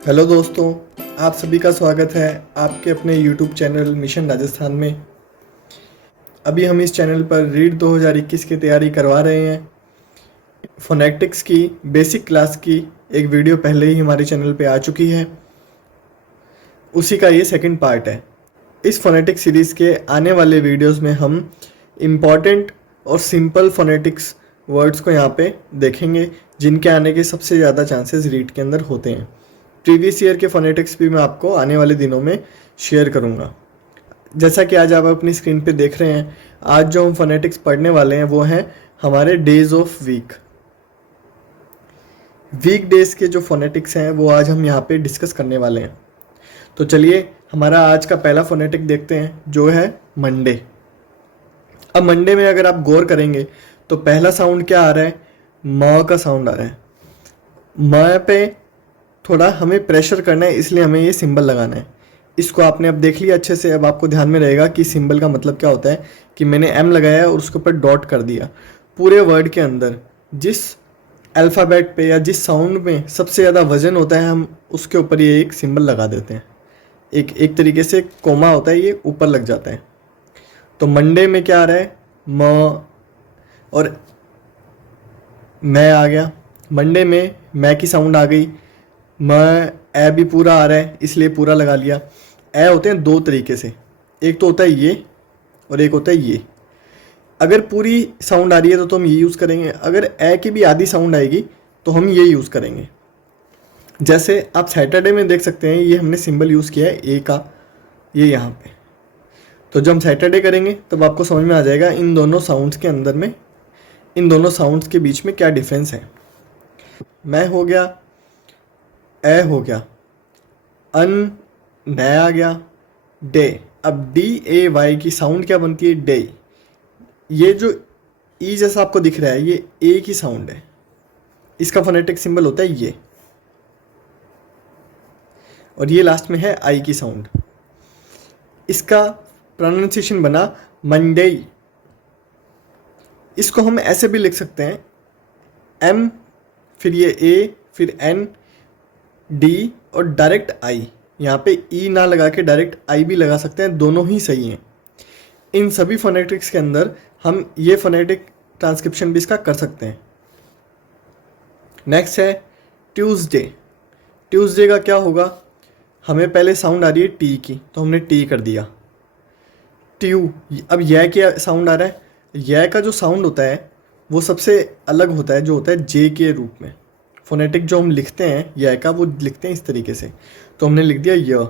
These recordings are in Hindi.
हेलो दोस्तों, आप सभी का स्वागत है आपके अपने यूट्यूब चैनल मिशन राजस्थान में। अभी हम इस चैनल पर रीड 2021 की तैयारी करवा रहे हैं। फोनेटिक्स की बेसिक क्लास की एक वीडियो पहले ही हमारे चैनल पे आ चुकी है, उसी का ये सेकंड पार्ट है। इस फोनेटिक्स सीरीज़ के आने वाले वीडियोस में हम इम्पॉर्टेंट और सिंपल फोनेटिक्स वर्ड्स को यहाँ पे देखेंगे, जिनके आने के सबसे ज़्यादा चांसेस रीड के अंदर होते हैं। प्रीवियस ईयर के फोनेटिक्स भी मैं आपको आने वाले दिनों में शेयर करूँगा। जैसा कि आज आप अपनी स्क्रीन पे देख रहे हैं, आज जो हम फोनेटिक्स पढ़ने वाले हैं वो हैं हमारे डेज ऑफ वीक डेज के जो फोनेटिक्स हैं वो आज हम यहाँ पे डिस्कस करने वाले हैं। तो चलिए हमारा आज का पहला फोनेटिक देखते हैं, जो है मंडे। अब मंडे में अगर आप गौर करेंगे तो पहला साउंड क्या आ रहा है, म का साउंड आ रहा है। म पे थोड़ा हमें प्रेशर करना है, इसलिए हमें ये सिंबल लगाना है। इसको आपने अब देख लिया अच्छे से। अब आपको ध्यान में रहेगा कि सिंबल का मतलब क्या होता है, कि मैंने एम लगाया और उसके ऊपर डॉट कर दिया। पूरे वर्ड के अंदर जिस अल्फ़ाबेट पे या जिस साउंड में सबसे ज़्यादा वजन होता है, हम उसके ऊपर ये एक सिंबल लगा देते हैं। एक तरीके से कोमा होता है, ये ऊपर लग जाता है। तो मंडे में क्या आ रहा है, म और मैं आ गया। मंडे में मैं की साउंड आ गई। मैं ए भी पूरा आ रहा है, इसलिए पूरा लगा लिया। ए होते हैं दो तरीके से, एक तो होता है ये और एक होता है ये। अगर पूरी साउंड आ रही है तो हम ये यूज़ करेंगे, अगर ए की भी आधी साउंड आएगी तो हम ये यूज़ करेंगे। जैसे आप सैटरडे में देख सकते हैं, ये हमने सिंबल यूज़ किया है ए का, ये यहाँ पे। तो जब हम सैटरडे करेंगे तब आपको समझ में आ जाएगा इन दोनों साउंड्स के अंदर में, इन दोनों साउंड्स के बीच में क्या डिफरेंस है। मैं हो गया, ए हो गया, अन नया आ गया, डे। अब डी ए वाई की साउंड क्या बनती है, डे। ये जो ई जैसा आपको दिख रहा है, ये ए की साउंड है, इसका फोनेटिक सिंबल होता है ये। और ये लास्ट में है आई की साउंड, इसका प्रोनाउंसिएशन बना मंडे। इसको हम ऐसे भी लिख सकते हैं, एम फिर ये ए फिर एन डी और डायरेक्ट आई। यहाँ पे ई ना लगा के डायरेक्ट आई भी लगा सकते हैं, दोनों ही सही हैं। इन सभी फोनेटिक्स के अंदर हम ये फोनेटिक ट्रांसक्रिप्शन भी इसका कर सकते हैं। नेक्स्ट है ट्यूसडे। ट्यूसडे का क्या होगा, हमें पहले साउंड आ रही है टी की, तो हमने टी कर दिया, ट्यू। अब यह क्या साउंड आ रहा है, यह का जो साउंड होता है वो सबसे अलग होता है, जो होता है जे के रूप में। फोनेटिक जो हम लिखते हैं यह का, वो लिखते हैं इस तरीके से। तो हमने लिख दिया य।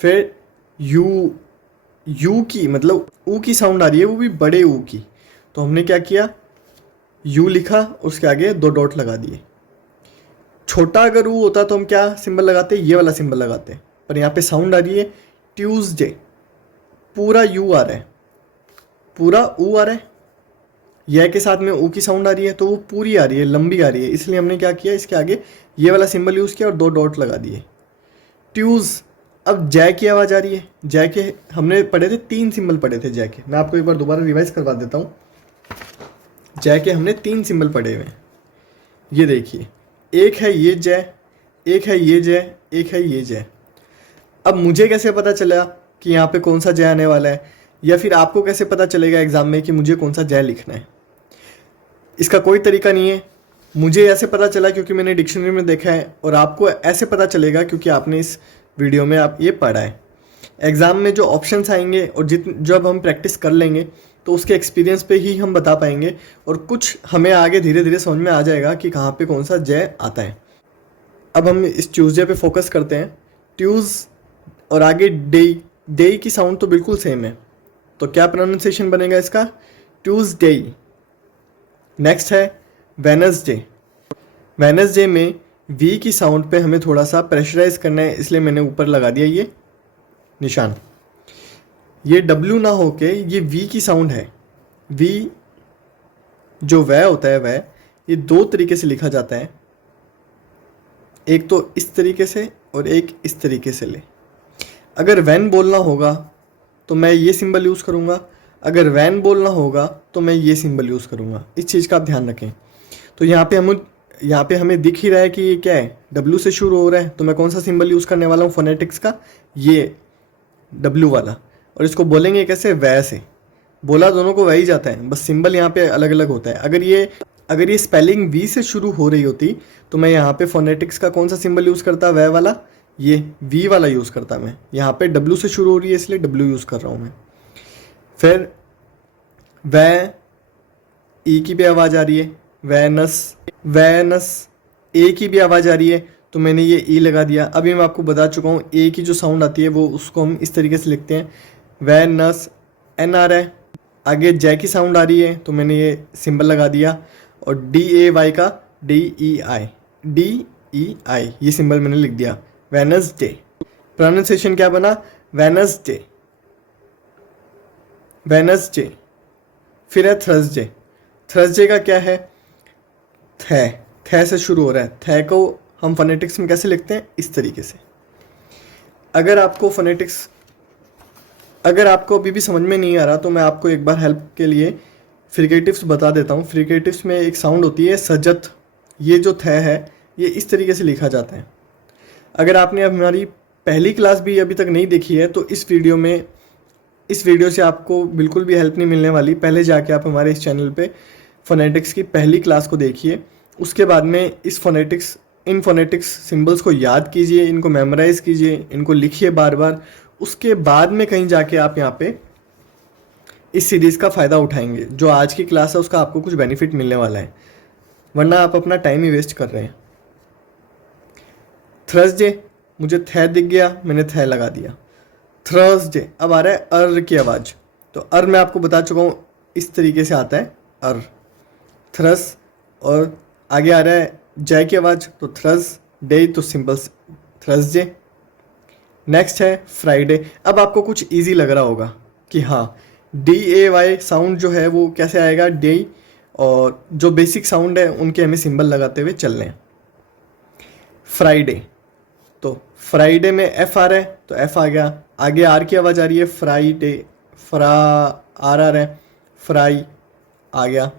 फिर यू की मतलब ऊ की साउंड आ रही है, वो भी बड़े ऊ की। तो हमने क्या किया, यू लिखा, उसके आगे दो डॉट लगा दिए। छोटा अगर ऊ होता तो हम क्या सिंबल लगाते, ये वाला सिंबल लगाते। पर यहाँ पे साउंड आ रही है ट्यूसडे, पूरा यू आ रहा है, पूरा ऊ आ रहा है। यह के साथ में ऊ की साउंड आ रही है, तो वो पूरी आ रही है, लंबी आ रही है, इसलिए हमने क्या किया, इसके आगे ये वाला सिंबल यूज़ किया और दो डॉट लगा दिए, ट्यूज। अब जय की आवाज़ आ रही है। जय के हमने पढ़े थे, तीन सिंबल पढ़े थे जय के। मैं आपको एक बार दोबारा रिवाइज करवा देता हूँ। जय के हमने तीन सिंबल पढ़े हुए हैं, ये देखिए, एक है ये जय, एक है ये जय, एक है ये जय। अब मुझे कैसे पता चला कि यहाँ पे कौन सा जय आने वाला है, या फिर आपको कैसे पता चलेगा एग्जाम में कि मुझे कौन सा जय लिखना है। इसका कोई तरीका नहीं है। मुझे ऐसे पता चला क्योंकि मैंने डिक्शनरी में देखा है, और आपको ऐसे पता चलेगा क्योंकि आपने इस वीडियो में आप ये पढ़ा है। एग्ज़ाम में जो ऑप्शंस आएंगे और जब हम प्रैक्टिस कर लेंगे तो उसके एक्सपीरियंस पे ही हम बता पाएंगे, और कुछ हमें आगे धीरे धीरे समझ में आ जाएगा कि कहाँ पे कौन सा जय आता है। अब हम इस ट्यूसडे पे फोकस करते हैं। ट्यूज और आगे डे, डे की साउंड तो बिल्कुल सेम है, तो क्या प्रोनाउंसिएशन बनेगा इसका, ट्यूसडे। नेक्स्ट है वेनसडे। वेनसडे में वी की साउंड पे हमें थोड़ा सा प्रेशराइज करना है, इसलिए मैंने ऊपर लगा दिया ये निशान। ये डब्ल्यू ना होके ये वी की साउंड है। वी जो वह होता है, वह ये दो तरीके से लिखा जाता है, एक तो इस तरीके से और एक इस तरीके से ले। अगर वैन बोलना होगा तो मैं ये सिंबल यूज़ करूँगा, अगर वैन बोलना होगा तो मैं ये सिंबल यूज़ करूँगा। इस चीज़ का आप ध्यान रखें। तो यहाँ पे हम यहाँ पे हमें दिख ही रहा है कि ये क्या है, W से शुरू हो रहा है, तो मैं कौन सा सिंबल यूज़ करने वाला हूँ फोनेटिक्स का, ये W वाला। और इसको बोलेंगे कैसे, वै से। बोला दोनों को वही जाता है, बस सिंबल यहाँ पे अलग अलग होता है। अगर ये स्पेलिंग V से शुरू हो रही होती तो मैं यहाँ पे फोनेटिक्स का कौन सा सिंबल यूज़ करता, वै वाला, ये V वाला यूज़ करता मैं। यहाँ पे W से शुरू हो रही है इसलिए W यूज़ कर रहा हूँ मैं। फिर वै, ई की भी आवाज़ आ रही है, वैनस, वैनस, ए की भी आवाज़ आ रही है तो मैंने ये ई लगा दिया। अभी मैं आपको बता चुका हूँ ए की जो साउंड आती है वो उसको हम इस तरीके से लिखते हैं, वैनस, एन आ रहा है। आगे जय की साउंड आ रही है तो मैंने ये सिंबल लगा दिया। और डी ए वाई का डी ई आई, डी ई आई, ये सिंबल मैंने लिख दिया, वेनसडे। प्रोनाउंसिएशन क्या बना, वेनसडे, वेनसडे। फिर है थर्सडे। थर्सडे का क्या है, थे, थे से शुरू हो रहा है। थे को हम फोनेटिक्स में कैसे लिखते हैं, इस तरीके से। अगर आपको अभी भी समझ में नहीं आ रहा तो मैं आपको एक बार हेल्प के लिए फ्रिकेटिव्स बता देता हूँ। फ्रिकेटिव्स में एक साउंड होती है सजत, ये जो थे है ये इस तरीके से लिखा जाता है। अगर आपने हमारी पहली क्लास भी अभी तक नहीं देखी है तो इस वीडियो से आपको बिल्कुल भी हेल्प नहीं मिलने वाली। पहले जाके आप हमारे इस चैनल पे फोनेटिक्स की पहली क्लास को देखिए, उसके बाद में इन फोनेटिक्स सिंबल्स को याद कीजिए, इनको मेमोराइज कीजिए, इनको लिखिए बार बार। उसके बाद में कहीं जाके आप यहाँ पे इस सीरीज़ का फ़ायदा उठाएंगे। जो आज की क्लास है उसका आपको कुछ बेनिफिट मिलने वाला है, वरना आप अपना टाइम ही वेस्ट कर रहे हैं। थर्सडे, मुझे थे दिख गया, मैंने थे लगा दिया। थर्सडे, अब आ रहा है अर की आवाज़। तो अर मैं आपको बता चुका हूँ इस तरीके से आता है, अर, थ्रस। और आगे आ रहा है जय की आवाज़, तो थ्रस डे, तो सिंपल थर्सडे। नेक्स्ट है फ्राइडे। अब आपको कुछ इजी लग रहा होगा कि हाँ, डी ए वाई साउंड जो है वो कैसे आएगा, डे, और जो बेसिक साउंड है उनके हमें सिंबल लगाते हुए चल रहे हैं। फ्राइडे, तो फ्राइडे में एफ आ रहा है तो एफ आ गया। आगे आर की आवाज़ आ रही है, फ्राइडे, फ्रा, आर आ रहा है, फ्राई आ गया,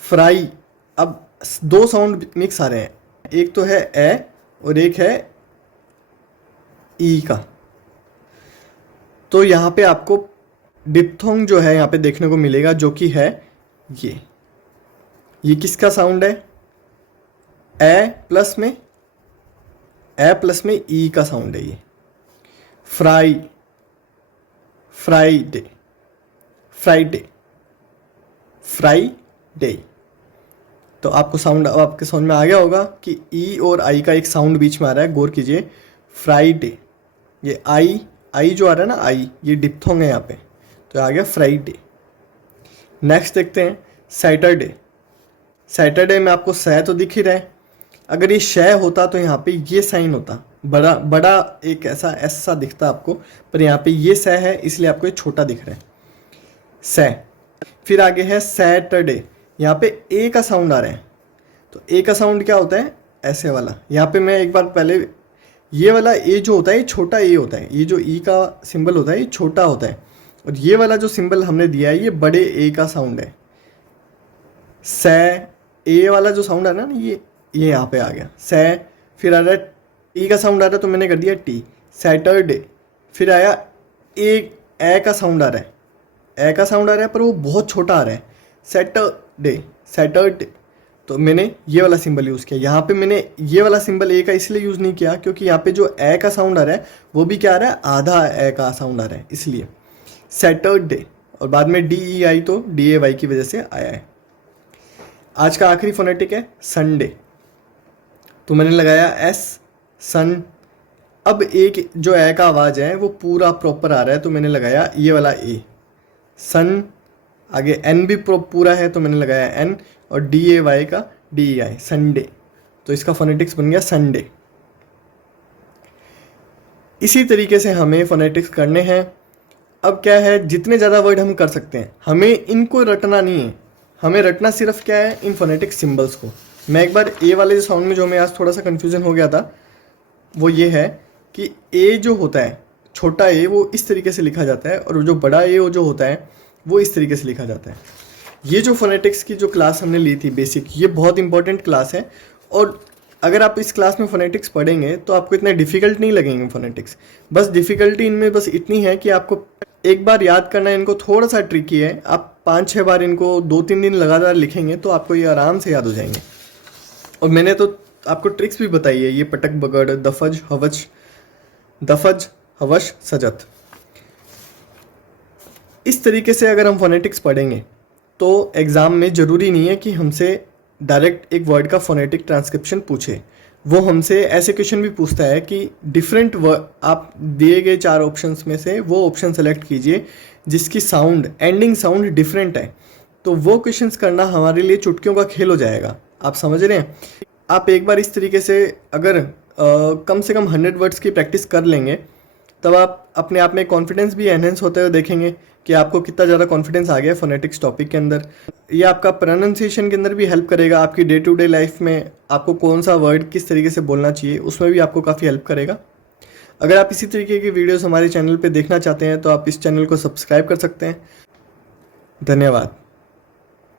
फ्राई। अब दो साउंड मिक्स आ रहे हैं, एक तो है ए और एक है ई का। तो यहाँ पे आपको डिप्थोंग जो है यहाँ पे देखने को मिलेगा, जो कि है ये किसका साउंड है, ए प्लस में ई का साउंड है ये। Fry, Friday, Friday, Friday. तो आपको साउंड अब आपके समझ में आ गया होगा कि ई और आई का एक साउंड बीच में आ रहा है, गौर कीजिए। फ्राइडे, ये आई जो आ रहा है ना, आई, ये डिप्थोंग है यहाँ पे, तो आ गया फ्राइडे। नेक्स्ट देखते हैं सैटरडे। सैटरडे में आपको सै तो दिख ही रहा है, अगर ये शय होता तो यहाँ पे ये साइन होता, बड़ा एक ऐसा दिखता आपको, पर यहाँ पे ये सै है इसलिए आपको ये छोटा दिख रहा है, सै। फिर आगे है सैटरडे, यहाँ पे ए का साउंड आ रहा है, तो ए का साउंड क्या होता है, ऐसे वाला। यहाँ पे मैं एक बार पहले, ये वाला ए जो होता है ये छोटा ए होता है, ये जो ई का सिंबल होता है ये छोटा होता है, और ये वाला जो सिंबल हमने दिया है ये बड़े ए का साउंड है, सै। ए वाला जो साउंड आ रहा है ना, ये यहाँ पे आ गया सै। फिर आ रहा है टी का साउंड आ रहा है तो मैंने कर दिया टी, सैटरडे। फिर आया ए का साउंड आ रहा है, ए का साउंड आ रहा है पर वो बहुत छोटा आ रहा है, सैटरडे, सैटरडे। तो मैंने ये वाला सिंबल यूज़ किया। यहाँ पे मैंने ये वाला सिंबल ए का इसलिए यूज़ नहीं किया क्योंकि यहाँ पे जो ए का साउंड आ रहा है वो भी क्या आ रहा है, आधा ए का साउंड आ रहा है, इसलिए सैटरडे। और बाद में डी ई आई तो डी ए वाई की वजह से आया है। आज का आखिरी फोनेटिक है संडे, तो मैंने लगाया एस, सन। अब एक जो ए का आवाज़ है वो पूरा प्रॉपर आ रहा है तो मैंने लगाया ये वाला ए, सन। आगे एन भी पूरा है तो मैंने लगाया एन, और डी ए वाई का डी ई आई, संडे। तो इसका फोनेटिक्स बन गया संडे। इसी तरीके से हमें फोनेटिक्स करने हैं। अब क्या है, जितने ज़्यादा वर्ड हम कर सकते हैं, हमें इनको रटना नहीं है, हमें रटना सिर्फ क्या है, इन फोनेटिक सिंबल्स को। मैं एक बार ए वाले साउंड में जो हमें आज थोड़ा सा कन्फ्यूज़न हो गया था वो ये है कि ए जो होता है, छोटा ए, वो इस तरीके से लिखा जाता है, और जो बड़ा ए जो होता है वो इस तरीके से लिखा जाता है। ये जो फोनेटिक्स की जो क्लास हमने ली थी बेसिक, ये बहुत इंपॉर्टेंट क्लास है, और अगर आप इस क्लास में फोनेटिक्स पढ़ेंगे तो आपको इतने डिफ़िकल्ट नहीं लगेंगे फोनेटिक्स। बस डिफ़िकल्टी इनमें बस इतनी है कि आपको एक बार याद करना, इनको थोड़ा सा ट्रिकी है। आप 5-6 बार इनको 2-3 दिन लगातार लिखेंगे तो आपको ये आराम से याद हो जाएंगे। और मैंने तो आपको ट्रिक्स भी बताई है, ये पटक बगड़, दफज हवश सजत। इस तरीके से अगर हम फोनेटिक्स पढ़ेंगे तो एग्ज़ाम में ज़रूरी नहीं है कि हमसे डायरेक्ट एक वर्ड का फोनेटिक ट्रांसक्रिप्शन पूछे। वो हमसे ऐसे क्वेश्चन भी पूछता है कि डिफरेंट वर्ड, आप दिए गए 4 ऑप्शंस में से वो ऑप्शन सेलेक्ट कीजिए जिसकी साउंड, एंडिंग साउंड डिफरेंट है। तो वो क्वेश्चंस करना हमारे लिए चुटकियों का खेल हो जाएगा। आप समझ रहे हैं? आप एक बार इस तरीके से अगर कम से कम 100 वर्ड्स की प्रैक्टिस कर लेंगे तब आप अपने आप में कॉन्फिडेंस भी एनहेंस होते हुए देखेंगे कि आपको कितना ज़्यादा कॉन्फिडेंस आ गया है फोनेटिक्स टॉपिक के अंदर। ये आपका प्रोनाउंसिएशन के अंदर भी हेल्प करेगा। आपकी डे टू डे लाइफ में आपको कौन सा वर्ड किस तरीके से बोलना चाहिए उसमें भी आपको काफ़ी हेल्प करेगा। अगर आप इसी तरीके की वीडियोस हमारे चैनल पे देखना चाहते हैं तो आप इस चैनल को सब्सक्राइब कर सकते हैं। धन्यवाद।